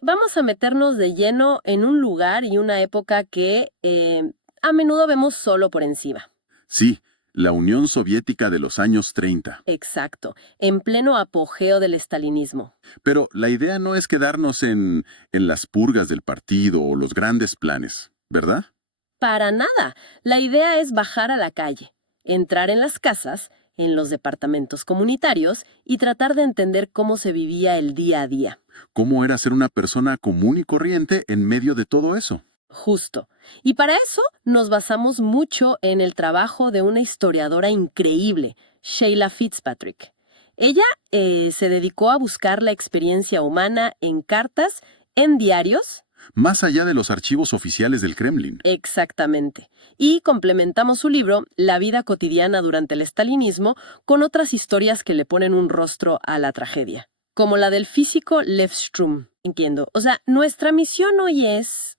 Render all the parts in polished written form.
vamos a meternos de lleno en un lugar y una época que a menudo vemos solo por encima. Sí, la Unión Soviética de los años 30. Exacto, en pleno apogeo del estalinismo. Pero la idea no es quedarnos en las purgas del partido o los grandes planes, ¿verdad? Para nada. La idea es bajar a la calle, entrar en las casas, en los departamentos comunitarios y tratar de entender cómo se vivía el día a día. ¿Cómo era ser una persona común y corriente en medio de todo eso? Justo. Y para eso nos basamos mucho en el trabajo de una historiadora increíble, Sheila Fitzpatrick. Ella se dedicó a buscar la experiencia humana en cartas, en diarios. Más allá de los archivos oficiales del Kremlin. Exactamente. Y complementamos su libro, La vida cotidiana durante el estalinismo, con otras historias que le ponen un rostro a la tragedia, como la del físico Lev Strum. Entiendo. O sea, nuestra misión hoy es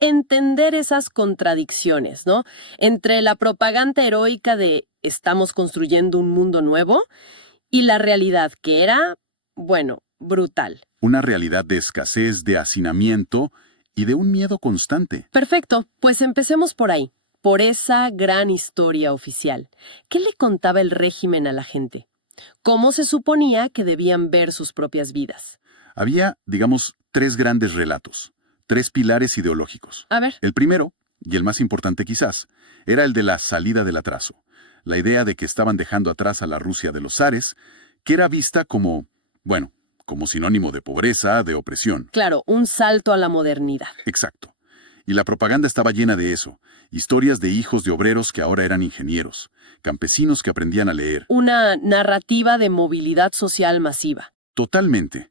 entender esas contradicciones, ¿no? Entre la propaganda heroica de estamos construyendo un mundo nuevo y la realidad que era, bueno, brutal. Una realidad de escasez, de hacinamiento y de un miedo constante. Perfecto, pues empecemos por ahí, por esa gran historia oficial. ¿Qué le contaba el régimen a la gente? ¿Cómo se suponía que debían ver sus propias vidas? Había, digamos, tres grandes relatos, tres pilares ideológicos. A ver. El primero, y el más importante quizás, era el de la salida del atraso. La idea de que estaban dejando atrás a la Rusia de los zares, que era vista como, bueno, como sinónimo de pobreza, de opresión. Claro, un salto a la modernidad. Exacto. Y la propaganda estaba llena de eso. Historias de hijos de obreros que ahora eran ingenieros, campesinos que aprendían a leer. Una narrativa de movilidad social masiva. Totalmente.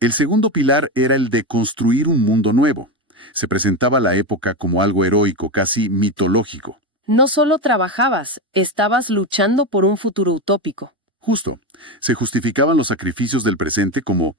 El segundo pilar era el de construir un mundo nuevo. Se presentaba la época como algo heroico, casi mitológico. No solo trabajabas, estabas luchando por un futuro utópico. Justo. Se justificaban los sacrificios del presente como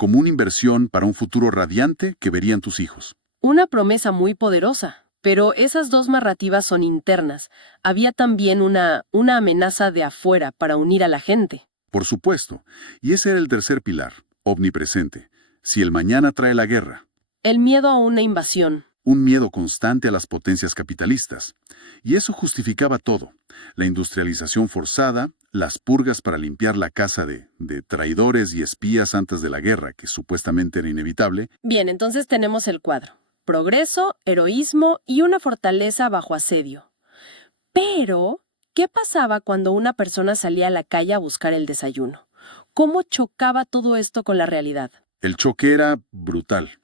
una inversión para un futuro radiante que verían tus hijos. Una promesa muy poderosa, pero esas dos narrativas son internas. Había también una amenaza de afuera para unir a la gente. Por supuesto. Y ese era el tercer pilar, omnipresente. Si el mañana trae la guerra. El miedo a una invasión. Un miedo constante a las potencias capitalistas. Y eso justificaba todo. La industrialización forzada, las purgas para limpiar la casa de traidores y espías antes de la guerra, que supuestamente era inevitable. Bien, entonces tenemos el cuadro. Progreso, heroísmo y una fortaleza bajo asedio. Pero, ¿qué pasaba cuando una persona salía a la calle a buscar el desayuno? ¿Cómo chocaba todo esto con la realidad? El choque era brutal.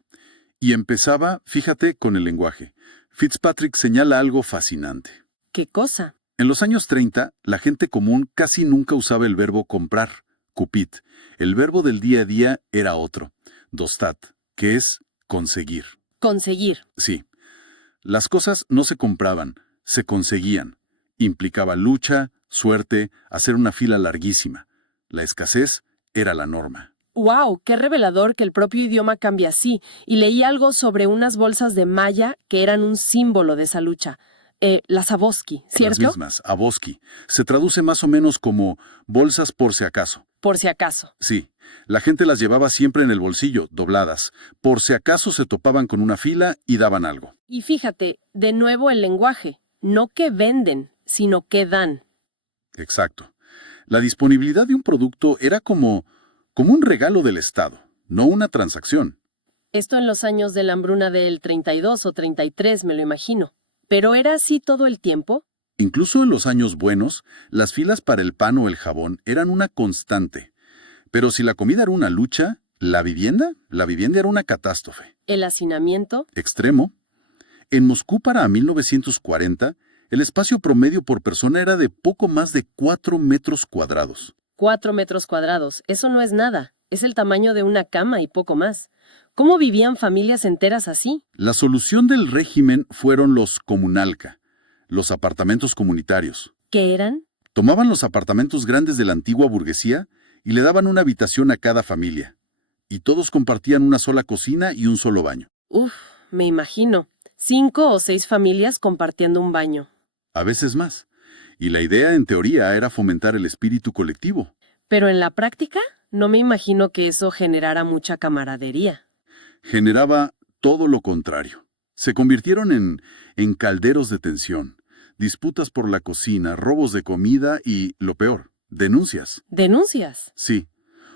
Y empezaba, fíjate, con el lenguaje. Fitzpatrick señala algo fascinante. ¿Qué cosa? En los años 30, la gente común casi nunca usaba el verbo comprar, kupit. El verbo del día a día era otro, dostat, que es conseguir. Conseguir. Sí. Las cosas no se compraban, se conseguían. Implicaba lucha, suerte, hacer una fila larguísima. La escasez era la norma. ¡Wow! ¡Qué revelador que el propio idioma cambie así! Y leí algo sobre unas bolsas de malla que eran un símbolo de esa lucha. Las Aboski, ¿cierto? Las mismas, Aboski. Se traduce más o menos como bolsas por si acaso. Por si acaso. Sí, la gente las llevaba siempre en el bolsillo, dobladas. Por si acaso se topaban con una fila y daban algo. Y fíjate, de nuevo el lenguaje. No que venden, sino que dan. Exacto. La disponibilidad de un producto era como un regalo del Estado, no una transacción. Esto en los años de la hambruna del 32 o 33, me lo imagino. ¿Pero era así todo el tiempo? Incluso en los años buenos, las filas para el pan o el jabón eran una constante. Pero si la comida era una lucha, la vivienda era una catástrofe. ¿El hacinamiento? Extremo. En Moscú para 1940, el espacio promedio por persona era de poco más de 4 metros cuadrados. 4 metros cuadrados. Eso no es nada. Es el tamaño de una cama y poco más. ¿Cómo vivían familias enteras así? La solución del régimen fueron los comunalka, los apartamentos comunitarios. ¿Qué eran? Tomaban los apartamentos grandes de la antigua burguesía y le daban una habitación a cada familia. Y todos compartían una sola cocina y un solo baño. Uf, me imagino. 5 o 6 familias compartiendo un baño. A veces más. Y la idea, en teoría, era fomentar el espíritu colectivo. Pero en la práctica, no me imagino que eso generara mucha camaradería. Generaba todo lo contrario. Se convirtieron en calderos de tensión, disputas por la cocina, robos de comida y, lo peor, denuncias. ¿Denuncias? Sí,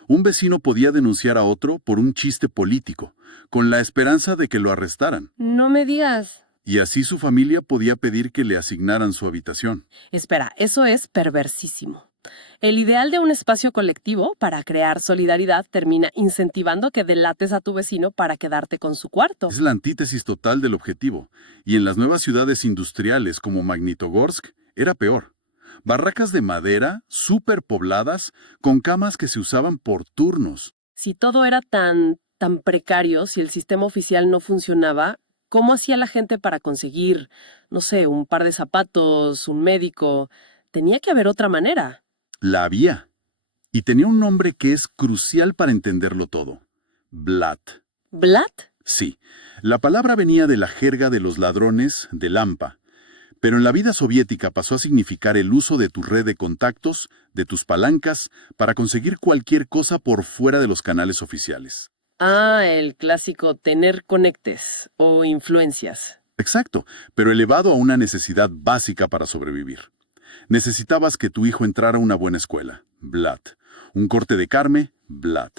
un vecino podía denunciar a otro por un chiste político, con la esperanza de que lo arrestaran. No me digas. Y así su familia podía pedir que le asignaran su habitación. Espera, eso es perversísimo. El ideal de un espacio colectivo para crear solidaridad termina incentivando que delates a tu vecino para quedarte con su cuarto. Es la antítesis total del objetivo. Y en las nuevas ciudades industriales como Magnitogorsk era peor. Barracas de madera, superpobladas, con camas que se usaban por turnos. Si todo era tan precario, si el sistema oficial no funcionaba, ¿cómo hacía la gente para conseguir, no sé, un par de zapatos, un médico? Tenía que haber otra manera. La había. Y tenía un nombre que es crucial para entenderlo todo. Blat. ¿Blat? Sí, la palabra venía de la jerga de los ladrones de Lampa, pero en la vida soviética pasó a significar el uso de tu red de contactos, de tus palancas, para conseguir cualquier cosa por fuera de los canales oficiales. Ah, el clásico tener conectes o influencias. Exacto, pero elevado a una necesidad básica para sobrevivir. Necesitabas que tu hijo entrara a una buena escuela, Blat. Un corte de carne, Blat.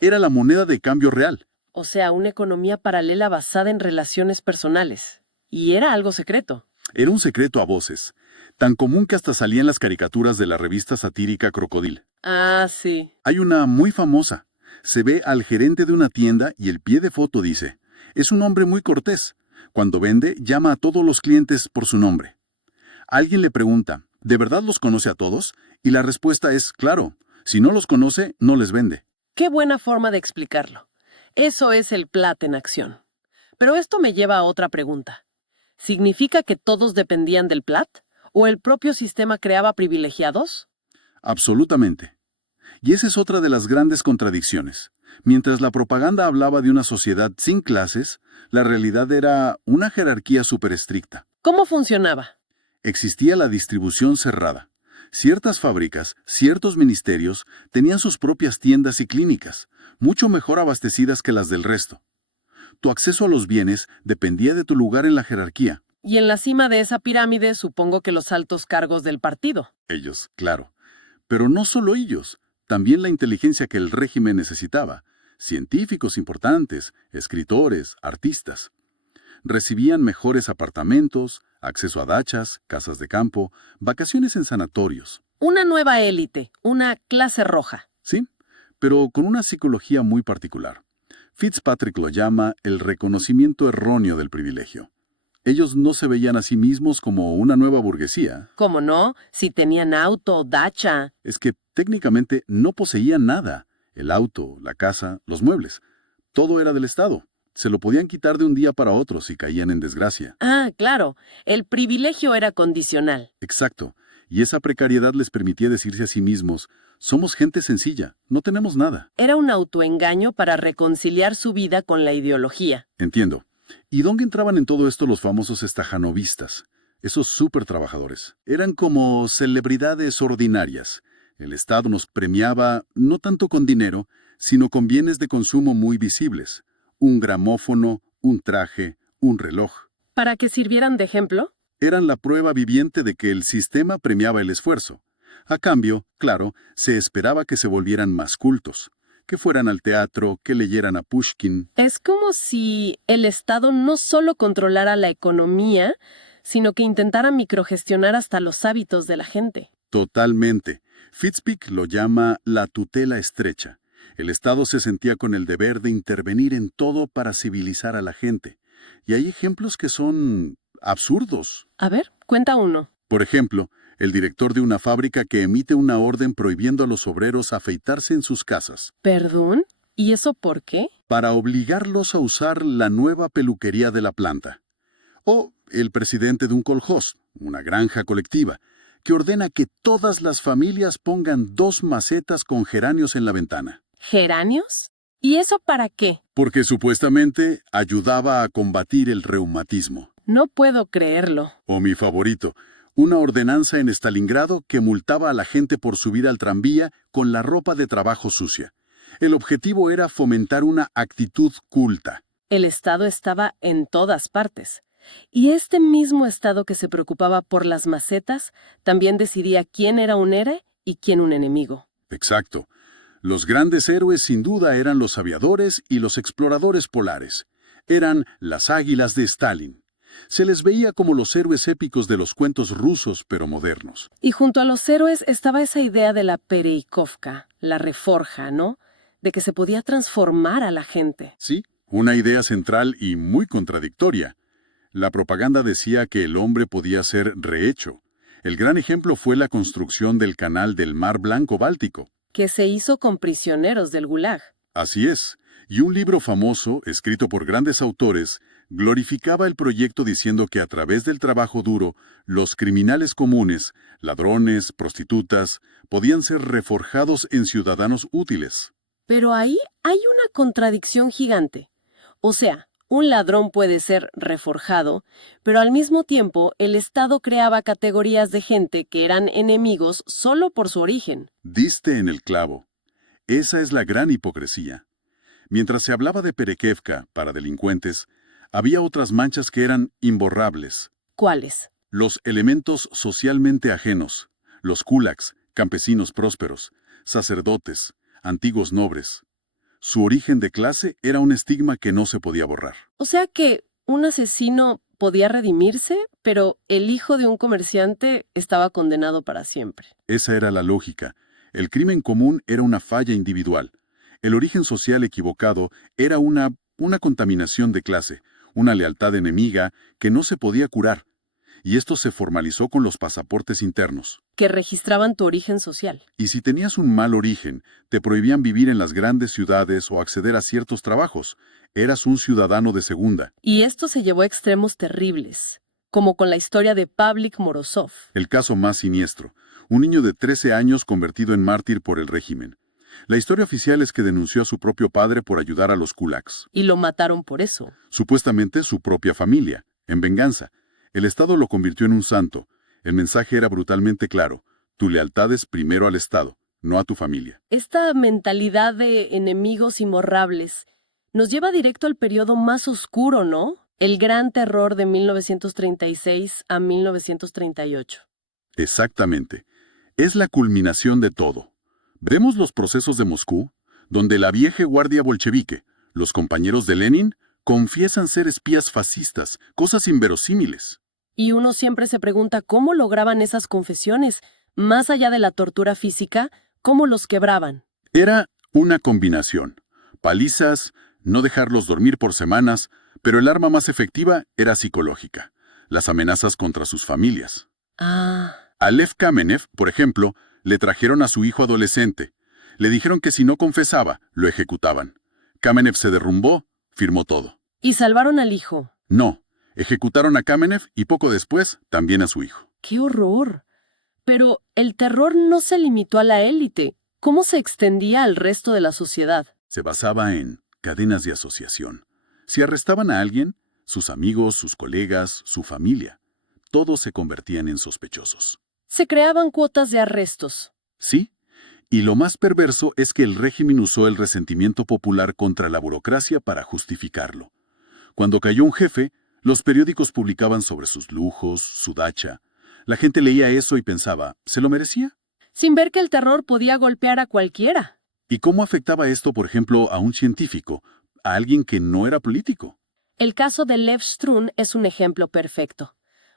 Era la moneda de cambio real. O sea, una economía paralela basada en relaciones personales. Y era algo secreto. Era un secreto a voces, tan común que hasta salía en las caricaturas de la revista satírica Crocodil. Ah, sí. Hay una muy famosa. Se ve al gerente de una tienda y el pie de foto dice, es un hombre muy cortés. Cuando vende, llama a todos los clientes por su nombre. Alguien le pregunta, ¿de verdad los conoce a todos? Y la respuesta es, claro, si no los conoce, no les vende. Qué buena forma de explicarlo. Eso es el Plat en acción. Pero esto me lleva a otra pregunta. ¿Significa que todos dependían del Plat? ¿O el propio sistema creaba privilegiados? Absolutamente. Y esa es otra de las grandes contradicciones. Mientras la propaganda hablaba de una sociedad sin clases, la realidad era una jerarquía súper estricta. ¿Cómo funcionaba? Existía la distribución cerrada. Ciertas fábricas, ciertos ministerios tenían sus propias tiendas y clínicas, mucho mejor abastecidas que las del resto. Tu acceso a los bienes dependía de tu lugar en la jerarquía. Y en la cima de esa pirámide supongo que los altos cargos del partido. Ellos, claro. Pero no solo ellos, también la inteligencia que el régimen necesitaba. Científicos importantes, escritores, artistas. Recibían mejores apartamentos, acceso a dachas, casas de campo, vacaciones en sanatorios. Una nueva élite, una clase roja. Sí, pero con una psicología muy particular. Fitzpatrick lo llama el reconocimiento erróneo del privilegio. Ellos no se veían a sí mismos como una nueva burguesía. ¿Cómo no? Si tenían auto, dacha. Es que técnicamente no poseían nada. El auto, la casa, los muebles. Todo era del Estado. Se lo podían quitar de un día para otro si caían en desgracia. Ah, claro. El privilegio era condicional. Exacto. Y esa precariedad les permitía decirse a sí mismos, somos gente sencilla, no tenemos nada. Era un autoengaño para reconciliar su vida con la ideología. Entiendo. ¿Y dónde entraban en todo esto los famosos estajanovistas? Esos súper trabajadores. Eran como celebridades ordinarias. El Estado nos premiaba no tanto con dinero, sino con bienes de consumo muy visibles. Un gramófono, un traje, un reloj. ¿Para que sirvieran de ejemplo? Eran la prueba viviente de que el sistema premiaba el esfuerzo. A cambio, claro, se esperaba que se volvieran más cultos, que fueran al teatro, que leyeran a Pushkin. Es como si el Estado no solo controlara la economía, sino que intentara microgestionar hasta los hábitos de la gente. Totalmente. Fitzpatrick lo llama la tutela estrecha. El Estado se sentía con el deber de intervenir en todo para civilizar a la gente. Y hay ejemplos que son absurdos. A ver, cuenta uno. Por ejemplo, el director de una fábrica que emite una orden prohibiendo a los obreros afeitarse en sus casas. ¿Perdón? ¿Y eso por qué? Para obligarlos a usar la nueva peluquería de la planta. O el presidente de un kolhós, una granja colectiva, que ordena que todas las familias pongan 2 macetas con geranios en la ventana. ¿Geranios? ¿Y eso para qué? Porque supuestamente ayudaba a combatir el reumatismo. No puedo creerlo. O mi favorito, una ordenanza en Stalingrado que multaba a la gente por subir al tranvía con la ropa de trabajo sucia. El objetivo era fomentar una actitud culta. El Estado estaba en todas partes. Y este mismo Estado que se preocupaba por las macetas también decidía quién era un héroe y quién un enemigo. Exacto. Los grandes héroes sin duda eran los aviadores y los exploradores polares. Eran las águilas de Stalin. Se les veía como los héroes épicos de los cuentos rusos, pero modernos. Y junto a los héroes estaba esa idea de la pereikovka, la reforja, ¿no? De que se podía transformar a la gente. Sí, una idea central y muy contradictoria. La propaganda decía que el hombre podía ser rehecho. El gran ejemplo fue la construcción del canal del Mar Blanco-Báltico. Que se hizo con prisioneros del Gulag. Así es, y un libro famoso, escrito por grandes autores, glorificaba el proyecto diciendo que a través del trabajo duro, los criminales comunes, ladrones, prostitutas, podían ser reforjados en ciudadanos útiles. Pero ahí hay una contradicción gigante. O sea, un ladrón puede ser reforjado, pero al mismo tiempo el Estado creaba categorías de gente que eran enemigos solo por su origen. Diste en el clavo. Esa es la gran hipocresía. Mientras se hablaba de Perekevka para delincuentes, había otras manchas que eran imborrables. ¿Cuáles? Los elementos socialmente ajenos, los kulaks, campesinos prósperos, sacerdotes, antiguos nobles. Su origen de clase era un estigma que no se podía borrar. O sea que un asesino podía redimirse, pero el hijo de un comerciante estaba condenado para siempre. Esa era la lógica. El crimen común era una falla individual. El origen social equivocado era una contaminación de clase, una lealtad enemiga que no se podía curar. Y esto se formalizó con los pasaportes internos. Que registraban tu origen social. Y si tenías un mal origen, te prohibían vivir en las grandes ciudades o acceder a ciertos trabajos. Eras un ciudadano de segunda. Y esto se llevó a extremos terribles, como con la historia de Pavlik Morozov. El caso más siniestro. Un niño de 13 años convertido en mártir por el régimen. La historia oficial es que denunció a su propio padre por ayudar a los kulaks. Y lo mataron por eso. Supuestamente su propia familia, en venganza. El Estado lo convirtió en un santo. El mensaje era brutalmente claro. Tu lealtad es primero al Estado, no a tu familia. Esta mentalidad de enemigos imborrables nos lleva directo al periodo más oscuro, ¿no? El Gran Terror de 1936 a 1938. Exactamente. Es la culminación de todo. Vemos los procesos de Moscú, donde la vieja guardia bolchevique, los compañeros de Lenin, confiesan ser espías fascistas, cosas inverosímiles. Y uno siempre se pregunta cómo lograban esas confesiones. Más allá de la tortura física, ¿cómo los quebraban? Era una combinación. Palizas, no dejarlos dormir por semanas, pero el arma más efectiva era psicológica. Las amenazas contra sus familias. Ah, A Lev Kamenev, por ejemplo, le trajeron a su hijo adolescente. Le dijeron que si no confesaba, lo ejecutaban. Kamenev se derrumbó, firmó todo. y salvaron al hijo. No, ejecutaron a Kamenev y poco después también a su hijo. ¡Qué horror! Pero el terror no se limitó a la élite. ¿Cómo se extendía al resto de la sociedad? Se basaba en cadenas de asociación. Si arrestaban a alguien, sus amigos, sus colegas, su familia, todos se convertían en sospechosos. Se creaban cuotas de arrestos. ¿Sí? Y lo más perverso es que el régimen usó el resentimiento popular contra la burocracia para justificarlo. Cuando cayó un jefe, los periódicos publicaban sobre sus lujos, su dacha. La gente leía eso y pensaba, ¿se lo merecía? Sin ver que el terror podía golpear a cualquiera. ¿Y cómo afectaba esto, por ejemplo, a un científico, a alguien que no era político? El caso de Lev Strun es un ejemplo perfecto.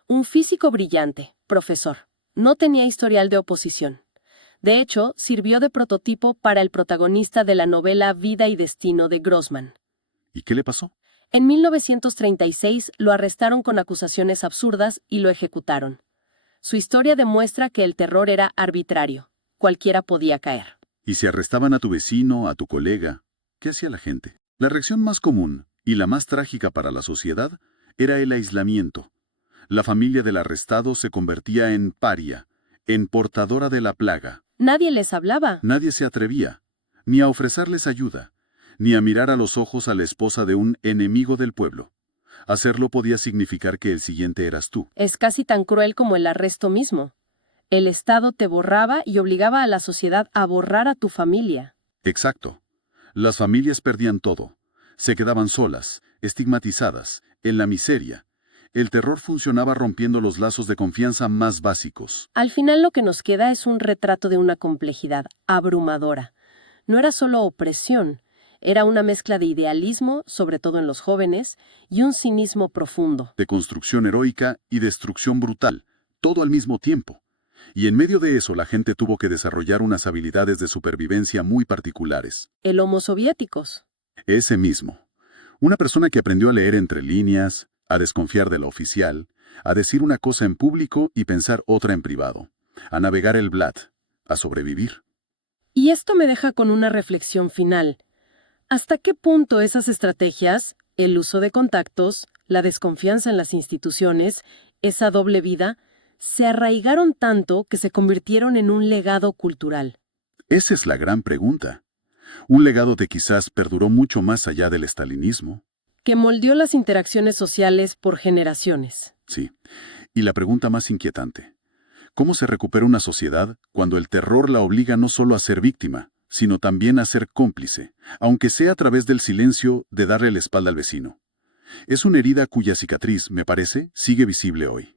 Un físico brillante, profesor. No tenía historial de oposición. De hecho, sirvió de prototipo para el protagonista de la novela Vida y Destino de Grossman. ¿Y qué le pasó? En 1936 lo arrestaron con acusaciones absurdas y lo ejecutaron. Su historia demuestra que el terror era arbitrario. Cualquiera podía caer. Y si arrestaban a tu vecino, a tu colega, ¿qué hacía la gente? La reacción más común, y la más trágica para la sociedad, era el aislamiento. La familia del arrestado se convertía en paria, en portadora de la plaga. Nadie les hablaba. Nadie se atrevía, ni a ofrecerles ayuda, ni a mirar a los ojos a la esposa de un enemigo del pueblo. Hacerlo podía significar que el siguiente eras tú. Es casi tan cruel como el arresto mismo. El Estado te borraba y obligaba a la sociedad a borrar a tu familia. Exacto. Las familias perdían todo. Se quedaban solas, estigmatizadas, en la miseria. El terror funcionaba rompiendo los lazos de confianza más básicos. Al final lo que nos queda es un retrato de una complejidad abrumadora. No era solo opresión, era una mezcla de idealismo, sobre todo en los jóvenes, y un cinismo profundo. De construcción heroica y destrucción brutal, todo al mismo tiempo. Y en medio de eso la gente tuvo que desarrollar unas habilidades de supervivencia muy particulares. El Homo soviéticos. Ese mismo. Una persona que aprendió a leer entre líneas, a desconfiar de lo oficial, a decir una cosa en público y pensar otra en privado, a navegar el blat, a sobrevivir. Y esto me deja con una reflexión final. ¿Hasta qué punto esas estrategias, el uso de contactos, la desconfianza en las instituciones, esa doble vida, se arraigaron tanto que se convirtieron en un legado cultural? Esa es la gran pregunta. Un legado que quizás perduró mucho más allá del estalinismo. Que moldeó las interacciones sociales por generaciones. Sí. Y la pregunta más inquietante. ¿Cómo se recupera una sociedad cuando el terror la obliga no solo a ser víctima, sino también a ser cómplice, aunque sea a través del silencio de darle la espalda al vecino? Es una herida cuya cicatriz, me parece, sigue visible hoy.